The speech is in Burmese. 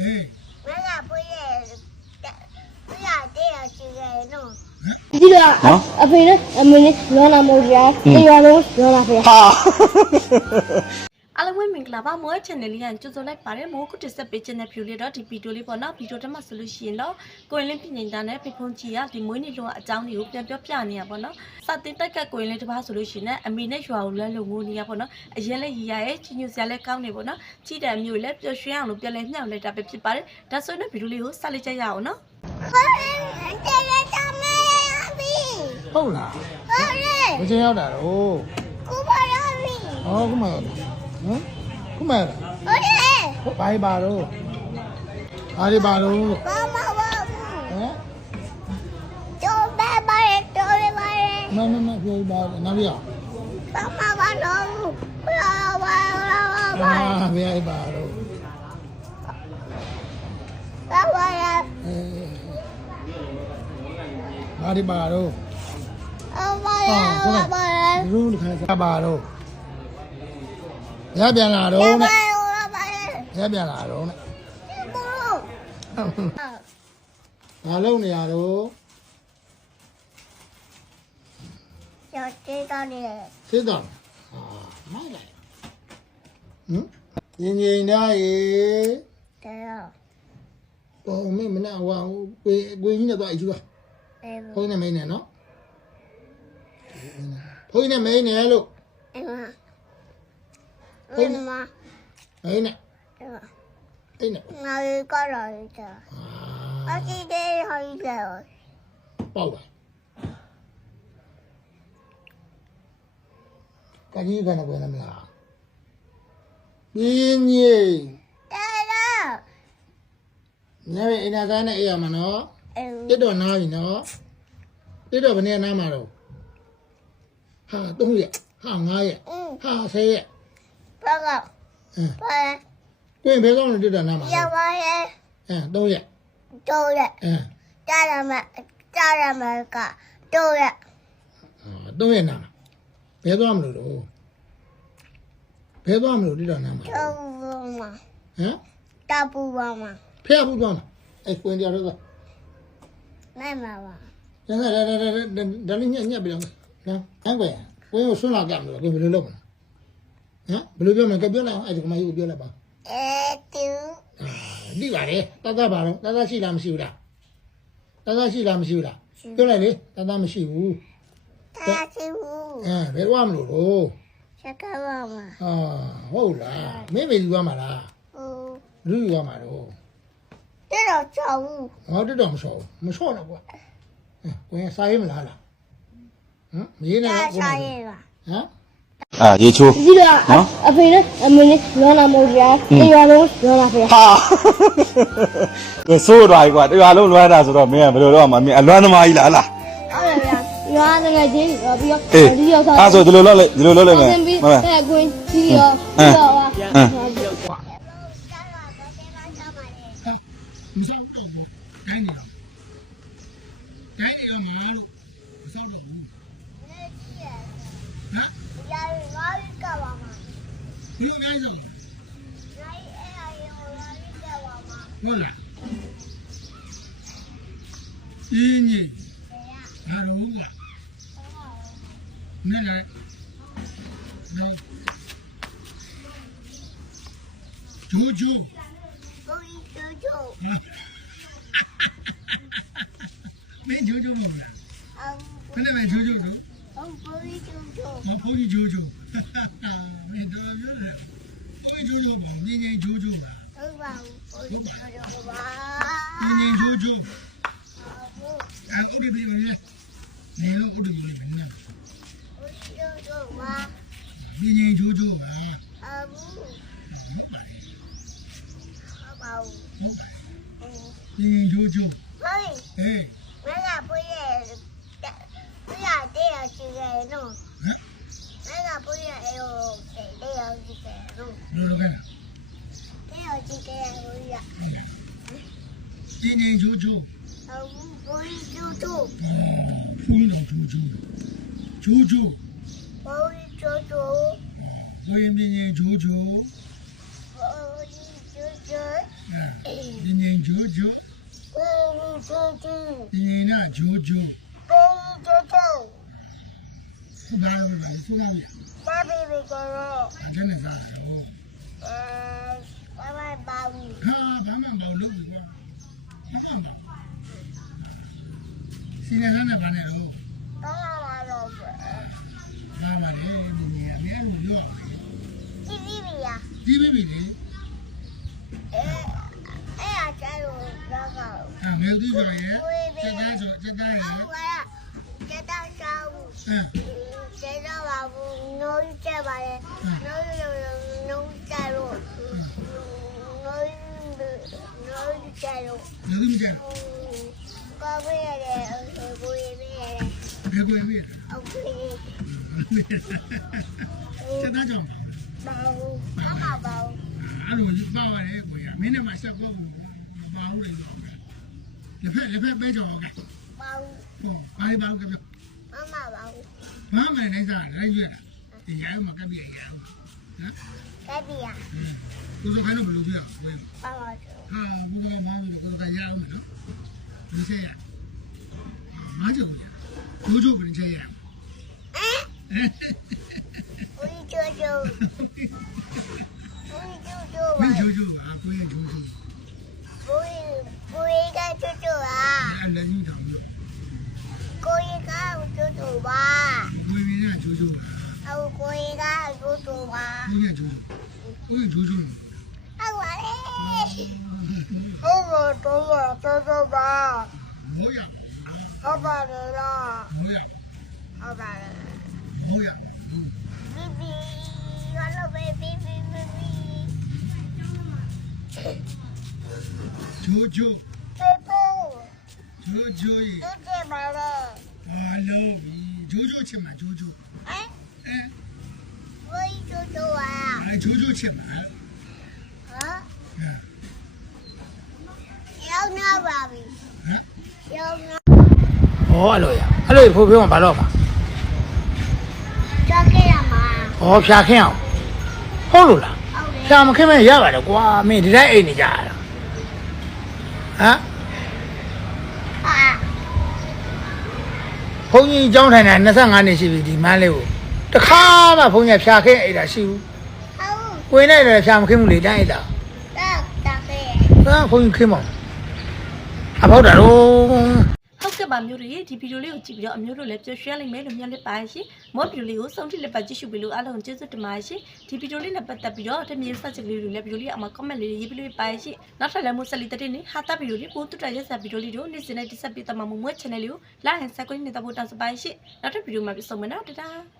ဟေးဝဲရပွေးရဲ့ပွေးရတဲ့ရကျူရဲ့နော်ဒီတော့အဖေနဲ့အမေနဲ့လောလာမို့ကြာတရွာလုံးလောလာဖေဟာ င်္ဂလာပါမိုး channel လေးကကြိုဆိုလိုက်ပါတယ်မိုးခုတစ်ဆက်ပေးခြင်းတဲ့ view လေးတော့ဒီဗီဒီယိုလေးပေါ့နော်ဗီဒီယိုတက်မှာဆိုလို့ရှိရင်တော့ကိုရင်လင်းပြင်နေတာနဲ့ဖေဖုန်ကြီးကဒီမွေးနေ့လုံးအကြောင်းတွေကိုပြန်ပြောပြနေရပေါ့နော်စတင်တိုက်ကကိုရင်လင်းတစ်ပါးဆိုလို့ရှိရင်အမေနဲ့ရွာကိုလွမ်းလုံငိုနေရပေါ့နော်အရင်လည်းရီရရဲ့ချီညူစရာလည်းကောင်းနေပေါ့နော်ချီတံမျိုးလည်းပျော်ရွှင်အောင်လို့ပြန်လဲမြှောက်လိုက်တာပဲဖြစ်ပါတယ်ဒါဆိုရင်ဗီဒီယိုလေးကိုဆက်လိုက်ကြရအောင်နော်ဟုတ်လားဟုတ်တယ်ဘယ်ချိန်ရောက်တာတော့ကိုပါရမီဟောကိုမရနော် ဟုတ်မလားဟုတ်တယ်ဘိုင်ပါတော့ဘာတွေပါတော့ဘာမဘာဟမ်ကျော်ပဲပါရကျော်ပဲပါရမမမကျော်ပါနောက်ပြဘာမဘာတော့ဘာဘာဘာဘာဘယ်ပါတော့ဘာဘာရဘာတွေပါတော့ဘာဘာရဘာဘာရရူးတစ်ခါစားပါတော့ ရပြန်လာတော့နဲ့ရပြန်လာတော့နဲ့ဘာလုပ်နေရတော့ကျော်သေးတော့နေသေးတော့ဟာမိုက်လိုက်ဟမ်ညင်ညင်သားရေတော်တော်မင်းမနဲ့ဟိုကိုကိုကြီးနဲ့တော့အယူပါဖုန်းနဲ့မင်းနဲ့နော်ဖုန်းနဲ့မင်းနဲ့လို့အဲ့ပါ အိတ်နဲ့မအိတ်နဲ့အိတ်နဲ့ငါလေးကတော့ရတာအစီတဲ့ဟိုတယ်ပေါ့လားကကြီးကနေပြန်လာမလားပြင်းကြီးတော်တော်ညမအင်းနာသားနဲ့အေးရမနော်တက်တော့နားပြီနော်တက်တော့ဘယ်နဲ့နားမှာတော့ဟာ၃ရက်ဟာ၅ရက်ဟာ၁၀ရက် ဘာကအင်းဘာကိုရင်ဘယ်ကောင်လို့တစ်တော့နားမှာရလဲပါရဲ့အင်း3ရက်တော့ရအင်းတာရမတာရမကတော့ရအာ3ရက်နားမှာဘယ်သွားမလို့တော့ဘယ်သွားမလို့တစ်တော့နားမှာတော့မဟမ်တပူပါမဖះဘူးသွားမှာအဲ့ကိုရင်တရားတော့နိုင်မှာပါဒါဒါဒါဒါဒါလည်းညက်ညက်ပြီးတော့နော်အဲ့ကွယ်ကိုရင်ကိုဆွန်းလာကြမလို့ကိုဘယ်လိုလုပ်မလဲ ဟမ်ဘယ်လိုပြောမလဲကပြောလိုက်အောင်အဲ့ဒီကမကြီးကိုပြောလိုက်ပါအဲတူတိပါတယ်တတ်တတ်ပါတော့တတ်တတ်ရှိလားမရှိဘူးလားတတ်တတ်ရှိလားမရှိဘူးလားပြောလိုက်လေတတ်တတ်မရှိဘူးတာချူအဲဘယ်တော့မလို့တော့စကားပါမအာဟုတ်လားမင်းမေယူသွားမှာလားဟိုလူယူသွားမှာတော့တဲ့တော့ချောင်းငါတက်တော့မဆောဘူးမဆောတော့ကွာအဲကိုရင်စားရမလားလားဟမ်မင်းနဲ့တာကိုချာဟရမ်ပါ အာရေချိုးဒီတော့အဖေနဲ့အမေနဲ့လောလာမို့ကြာအေးရလုံးလောလာဖေဟာကဆိုးသွားပြီကွာတရားလုံးလွမ်းတာဆိုတော့မင်းကဘယ်လိုတော့မှမင်းအလွမ်းသမားကြီးလားဟလားဟုတ်တယ်ဗျာရွာတကယ်ချင်းပြီးတော့အေးဒီရောဆောအဲ့ဆိုဒီလိုလုပ်လိုက်ဒီလိုလုပ်လိုက်မယ်ဆင်းပြီးမမတဲ့ကွင်းဒီရောဒီရောပါအင်းတာတော့တဲ့ကစားပါလေမဆောဘူးတိုင်းနေအောင်တိုင်းနေအောင်မလို့မဆောတော့ဘူးနေကြီးရဟမ်ရရငါရကပါမဘယ်လိုများဆုံးနိုင်အဲ့အရောလာရကပါမဟုတ်လားအင်းကြီးတဲ့ရဘာလို့လဲနည်းနည်းနော်ဂျူဂျူဘုန်းကြီးကျိုးကျိုးမ င်းဂျူဂျူလို့လားအမ်ဘယ်နဲ့လဲဂျူဂျူလို့ဘုန်းကြီး ကျိုးကျိုးဒီဖုန်းကြီးဂျူဂျူမင်းတော်ရရတယ်ဘယ်ဂျူဂျူမင်းငယ်ဂျူဂျူလားဟုတ်ပါဘူးဘုန်းကြီးကျိုးကျိုးပါမင်းငယ်ဂျူဂျူဟုတ်အဲ့ဥဒိပိမင်းနေလို့ဥဒိပိမင်းဘုန်း ရှိတယ်နော်မင်းကပွေးရဲ့အေးတဲ့ရရှိတယ်နော်ဘယ်လိုလဲတဲ့ရရှိတယ်ပွေးရမင်းငယ်ဂျူဂျူအဘူဘုန်း ခုကားရောကလည်းသူရောပါဘီဘီကတော့အဲ့ဒါနဲ့စားတာအဲဘာမှပါဘူးဟာဘာမှမပါလို့ကွာဘာမှမပါစီနေနေပါနဲ့တော့တော့ပါတော့ဘာပါလဲဒီနေရာမြန်လို့ဒီဒီဘီယာဒီဘီဘီလေအဲအဲ့အကျတော့ရောက်ကအဲမဲဒီပါရဲ့စက်သားဆိုစက်သားရဲ့စက်သားစားဘူး နှုတ်ကြပါတယ်နှုတ်ရုံနှုတ်ကြတော့နှုတ်နှုတ်ကြတော့နှုတ်ကြတော့ကောင်းရတယ်ကိုရမေးရတယ်ဘယ်ကိုရမေးလဲအကိုရမေးစတဲ့ကြောင့်ဘာလို့ဘာဘာအဲ့လိုပါပါတယ်ကိုရမင်းနဲ့မှဆက်ကောဘူးဘာလို့လဲတော့လက်ဖက်လက်ဖက်ပဲကြောင်ဟုတ်ကဲ့ဘာလို့ဘာဘာကမမဘာလို့မမနိုင်စားရရွက် အရန်မကပ်ပြီးအရန်ဟုတ်ဟမ်ကပ်ပြီးရကိုစခိုင်းလို့ဘယ်လိုပြရမလဲပါပါဟာဘုရားမင်းကိုကရအောင်နော်ဘယ်ချက်ရမကြောက်ဘူးဘိုးကျိုးဘယ်ချက်ရဟမ်ဘိုးကျိုးကျိုးဘိုးကျိုးကျိုးဘိုးကျိုးကျိုးဟာကိုရင်ကျိုးကျိုးဘိုးဘိုးကကျိုးကျိုးဟာအဲ့လည်းညှိတာမလို့ကိုရင်ကကျိုးကျိုးပါကိုရင်ကကျိုးကျိုးပါ ကိုရီကဂျူဂျူပါကိုရီဂျူဂျူကိုရီဂျူဂျူဟုတ်ပါလေဟုတ်ပါတော့တော့တော့ပါမိုးရဟုတ်ပါလေလားမိုးရဟုတ်ပါလေမိုးရဘီဘီရလို့ဘီဘီဘီဘီဂျူဂျူပေပိုဂျူဂျူဂျူဂျူမာလာအလုံးဂျူဂျူချင်မဂျူဂျူဟမ် 我一猪猪啊， အဲကျိုးကျိုးချက်မှာ 啊，要拿芭比， ဟမ် 要拿， ဟောအဲ့လိုရအဲ့လိုဖိုးပြောမှာဘာလို့ပါ 这给了嘛， ဟောဖြာခင်းအောင်ဟုတ်လို့လား 好嘞， ဖြာမခင်းမရပါတယ်ကွာမင်းဒီတိုင်းအိမ်နေကြရတာဟမ် 啊， ဘုန်းကြီးကျောင်းထိုင်တာ25နှစ်ရှိပြီဒီမန်းလေးကို တခါမှဘုန်းကြီးဖြာခင်းအိတ်တာရှိဘူးဟုတ်ကိုင်းနဲ့လည်းဖြာမခင်းဘူးလေတိုင်းအိတ်တာတော့တာခဲဟာဘုန်းကြီးခင်းမအောင်အဖောက်တာတော့ဟုတ်ကဲ့ပါမျိုးတွေဒီဗီဒီယိုလေးကိုကြည့်ပြီးတော့အမျိုးတို့လည်းပြွှဲလိုက်မယ်လို့မျှော်လင့်ပါရှင်မော့ဗီဒီယိုလေးကိုစုံထိလက်ပတ်ကြည့်ရှုပြီးလို့အားလုံးကျေးဇူးတင်ပါရှင်ဒီဗီဒီယိုလေးနဲ့ပတ်သက်ပြီးတော့တမီးဆက်ချက်လေးတွေလည်းဗီဒီယိုလေးအမှာ comment လေးရေးပြီးလို့ပါရှင်နောက်ထပ်လည်းမို့ဆက်လက်တဲ့နေ့ဟာတာဗီဒီယိုလေးပို့တူတာရက်ဆက်ဗီဒီယိုလေးတို့နေ့စဉ်နဲ့တိဆက်ပြီးတော့မှမူမွေး channel လေးကို like and subscribe နဲ့တပို့တောင်းဆိုပါရှင်နောက်ထပ်ဗီဒီယိုမှာပြန်ဆုံမယ်နော်တတား